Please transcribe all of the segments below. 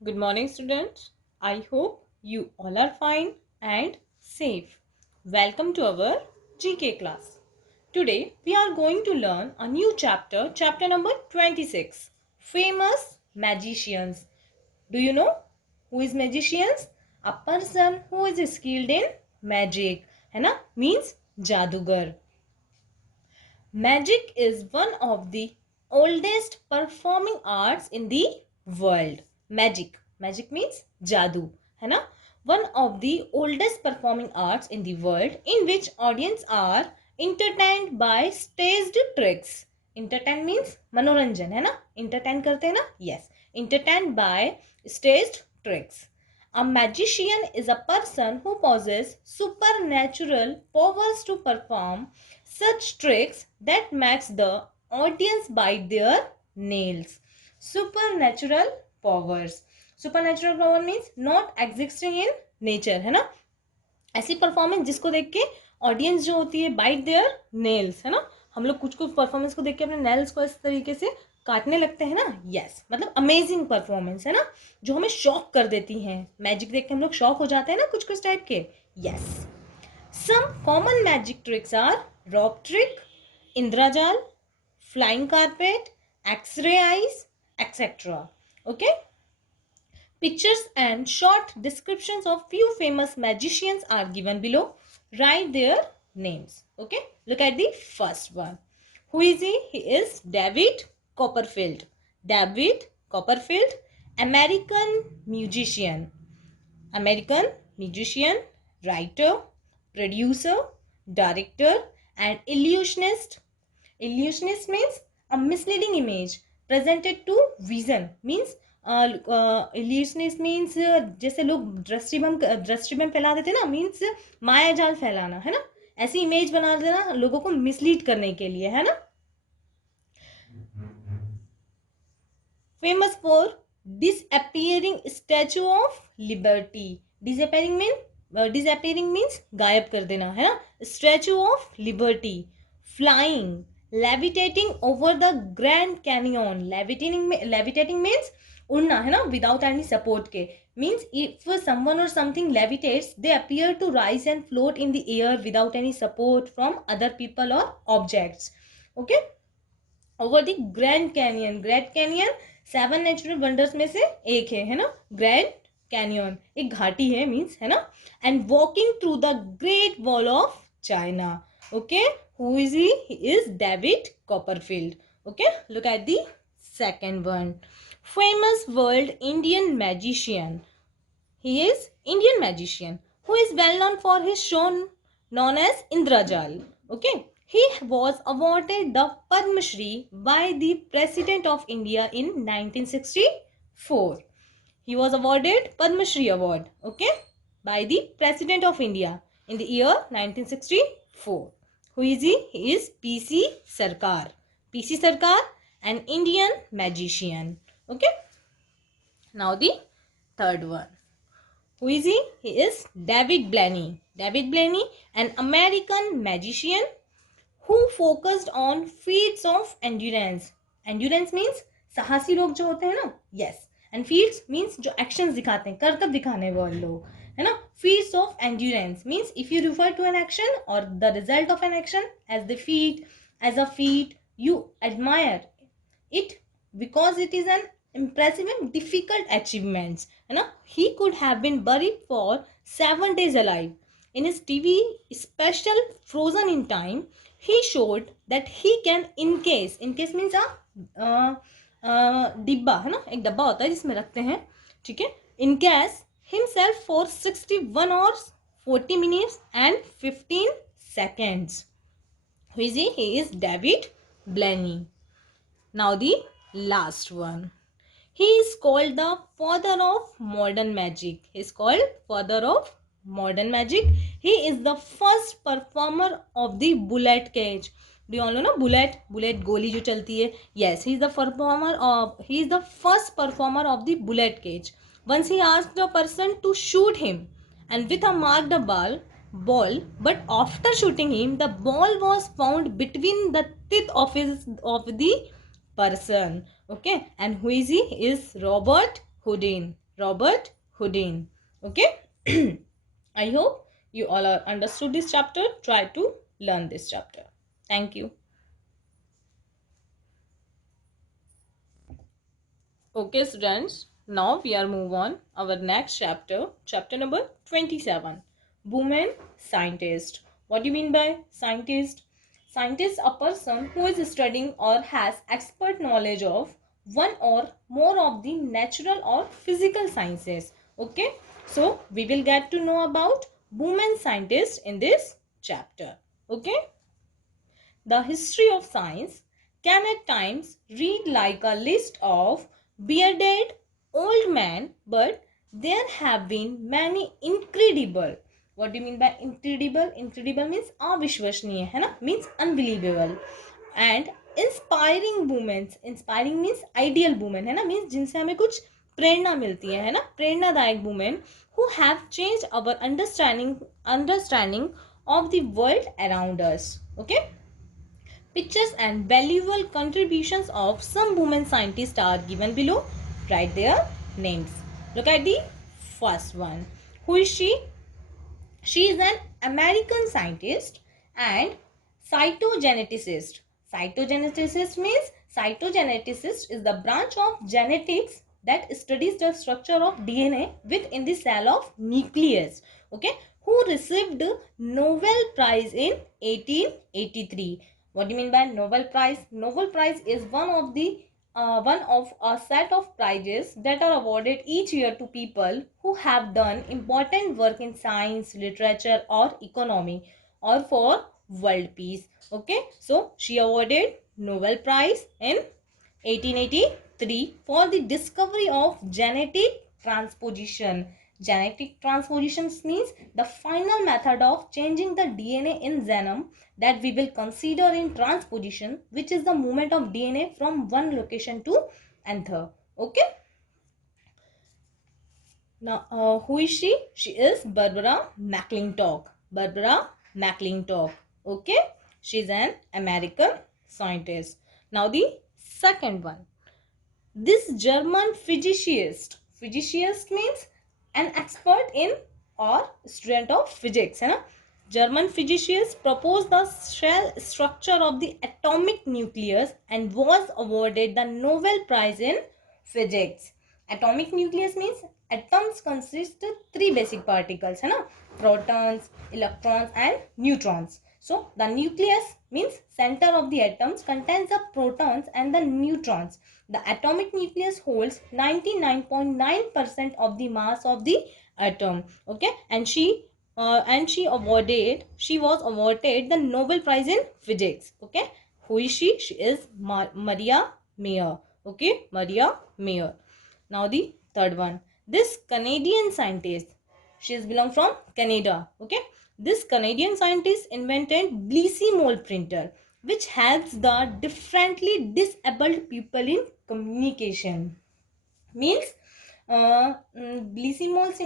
Good morning, students. I hope you all are fine and safe. Welcome to our GK class. Today we are going to learn a new chapter, chapter number 26, Famous Magicians. Do you know who is magicians? A person who is skilled in magic, है ना? Means जादूगर. Magic is one of the oldest performing arts in the world. Magic means jadoo, है ना? One of the oldest performing arts in the world in which audience are entertained by staged tricks. Entertain means मनोरंजन, है ना? Entertain करते हैं ना? Yes. Entertained by staged tricks. A magician is a person who possesses supernatural powers to perform such tricks that makes the audience bite their nails. Supernatural powers. Supernatural power means not existing in nature, है ना? ऐसी performance जिसको देख के audience जो होती है bite there nails, है ना? हम लोग कुछ कुछ परफॉर्मेंस को देख के अपने नेल्स को इस तरीके से काटने लगते हैं ना. यस, मतलब अमेजिंग परफॉर्मेंस, है ना, जो हमें शॉक कर देती हैं. मैजिक देख के हम लोग शॉक हो जाते हैं ना कुछ कुछ टाइप के. Yes. Some common magic tricks are rock trick, इंद्रजाल, flying carpet, X-ray eyes, etc. Okay. Pictures and short descriptions of few famous magicians are given below. Write their names. Okay. Look at the first one. Who is he? He is David Copperfield. David Copperfield, American musician. American musician, writer, producer, director, and illusionist. Illusionist means a misleading image presented to vision. Means illusionist means जैसे लोग दृष्टिभ्रम फैला देते ना, means माया जाल फैलाना, है ना? ऐसी इमेज बना देना लोगों को मिसलीड करने के लिए, है ना? Famous for disappearing statue of liberty. Disappearing means गायब कर देना, है ना? Statue of liberty. Flying, levitating over the Grand Canyon. Levitating means उड़ना, है ना, without any support के. Means if someone or something levitates, they appear to rise and float in the air without any support from other people or objects. Okay. Over the Grand Canyon. Grand Canyon 7 natural wonders में से एक है ना? Grand canyon एक घाटी है, means, है ना? And walking through the great wall of China. Okay. Who is he? He is David Copperfield. Okay. Look at the second one. Famous world Indian magician. He is Indian magician who is well known for his show known as Indrajal. Okay. He was awarded the Padma Shri by the President of India in 1964. He was awarded Padma Shri Award, okay, by the President of India in the year 1964. Who is he? He is P.C. Sarkar. P.C. Sarkar, an Indian magician. Okay. Now the third one. Who is he? He is David Blaney. David Blaney, an American magician who focused on feats of endurance. Endurance means साहसी लोग जो होते हैं ना. Yes. And feats means जो actions दिखाते हैं, करतब दिखाने वाले लोग, है ना? Feats of endurance means if you refer to an action or the result of an action as the feat, as a feat, you admire it because it is an impressive and difficult achievements, है ना? He could have been buried for 7 days alive. In his TV special Frozen in Time, he showed that he can encase means डिब्बा, है ना? एक डब्बा होता है जिसमें रखते हैं, ठीक है? encase himself for 61 hours 40 minutes and 15 seconds. Who is he? He is David Blaney. Now the last one. He is called the father of modern magic. He is called father of modern magic. He is the first performer of the bullet cage. Do you all know bullet गोली जो चलती है? Yes, he is the first performer of the bullet cage. Once he asked a person to shoot him and with a marked ball, but after shooting him, the ball was found between the teeth of the person. Okay. And who is he? Is Robert Houdin. Robert Houdin. Okay. I hope you all are understood this chapter. Try to learn this chapter. Thank you. Okay, students. Now we are move on our next chapter, chapter number 27. Women scientist. What do you mean by scientist? Scientist, a person who is studying or has expert knowledge of one or more of the natural or physical sciences. Okay, so we will get to know about women scientists in this chapter. Okay. The history of science can at times read like a list of bearded old men, but there have been many incredible. What do you mean by incredible? Incredible means अविश्वसनीय है ना, means unbelievable, and inspiring women. Inspiring means ideal women है ना, means जिनसे हमें कुछ प्रेरणा मिलती है ना, प्रेरणादायक women who have changed our understanding of the world around us. Okay. Pictures and valuable contributions of some women scientists are given below. Write their names. Look at the first one. Who is she? She is an American scientist and cytogeneticist. Cytogeneticist is the branch of genetics that studies the structure of DNA within the cell of nucleus. Okay, who received Nobel Prize in 1883. What do you mean by Nobel Prize? Nobel Prize is one of a set of prizes that are awarded each year to people who have done important work in science, literature, or economy, or for world peace. Okay, so she awarded Nobel Prize in 1883 for the discovery of genetic transposition. Genetic transposition means the final method of changing the DNA in genome that we will consider in transposition, which is the movement of DNA from one location to another. Okay. Now, who is she? She is Barbara McClintock. Barbara McClintock. Okay. She's an American scientist. Now, the second one. This German physicist means an expert in or student of physics, है ना? German physicist proposed the shell structure of the atomic nucleus and was awarded the Nobel Prize in Physics. Atomic nucleus means atoms consist of three basic particles, है ना? Protons, electrons and neutrons. So the nucleus means center of the atoms contains the protons and the neutrons. The atomic nucleus holds 99.9% of the mass of the atom. Okay, and she was awarded the Nobel Prize in Physics. Okay, who is she? She is Maria Mayer. Okay, Maria Mayer. Now the third one. This Canadian scientist, she is belong from Canada. Okay, this Canadian scientist invented Bleacymol printer, which helps the differently disabled people in communication. Means Bleacymol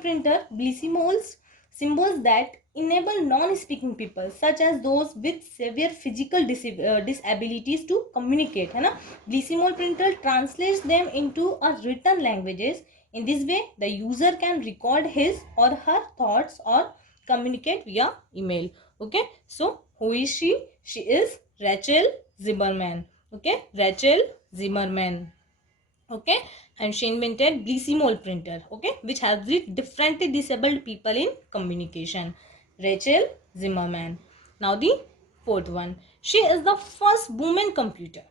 printer, Bleacymols symbols that enable non-speaking people such as those with severe physical disabilities to communicate, है ना? Bleacymol printer translates them into a written languages. In this way, the user can record his or her thoughts or communicate via email. Okay, so who is she? She is Rachel Zimmerman. Okay, Rachel Zimmerman. Okay, and she invented Bleacymol printer, okay, which helps with differently disabled people in communication. Rachel Zimmerman. Now the fourth one. She is the first woman computer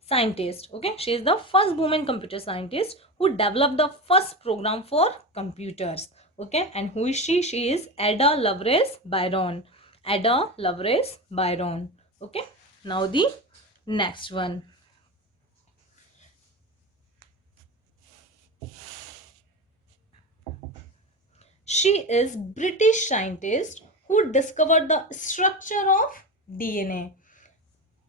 scientist. Okay, she is the first woman computer scientist who developed the first program for computers. Okay, and who is she? She is Ada Lovelace Byron. Ada Lovelace Byron. Okay, now the next one. She is British scientist who discovered the structure of DNA.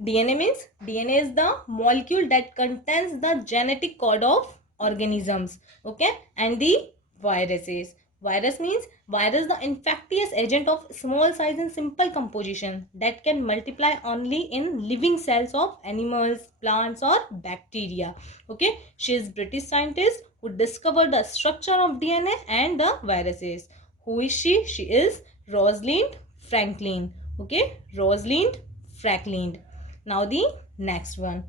DNA means DNA is the molecule that contains the genetic code of organisms. Okay, and the viruses. Virus means virus the infectious agent of small size and simple composition that can multiply only in living cells of animals, plants or bacteria. Okay, she is British scientist who discovered the structure of DNA and the viruses. Who is she? She is Rosalind Franklin. Okay, Rosalind Franklin. Now the next one.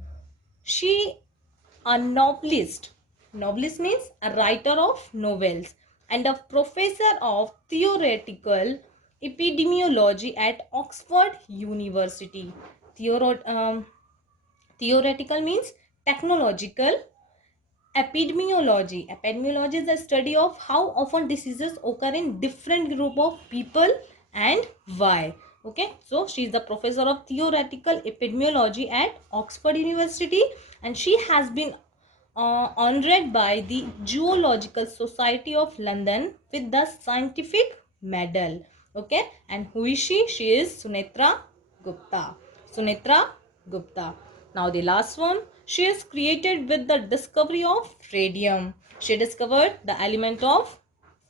She a novelist. Novelist means a writer of novels and a professor of theoretical epidemiology at Oxford University. Theoro- um, Theoretical means technological. Epidemiology is the study of how often diseases occur in different group of people and why. Okay, so she is the professor of theoretical epidemiology at Oxford University, and she has been honored by the Zoological Society of London with the scientific medal. Okay, and who is she? She is Sunetra Gupta. Sunetra Gupta. Now the last one, she is created with the discovery of radium. She discovered the element of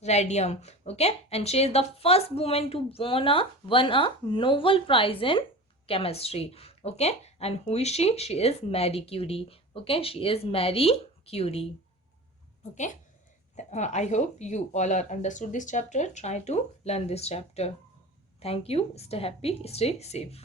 radium. Okay, and she is the first woman to won a Nobel Prize in chemistry. Okay, and who is she? She is Marie Curie. Okay, she is Marie Curie. Okay, I hope you all are understood this chapter. Try to learn this chapter. Thank you. Stay happy, stay safe.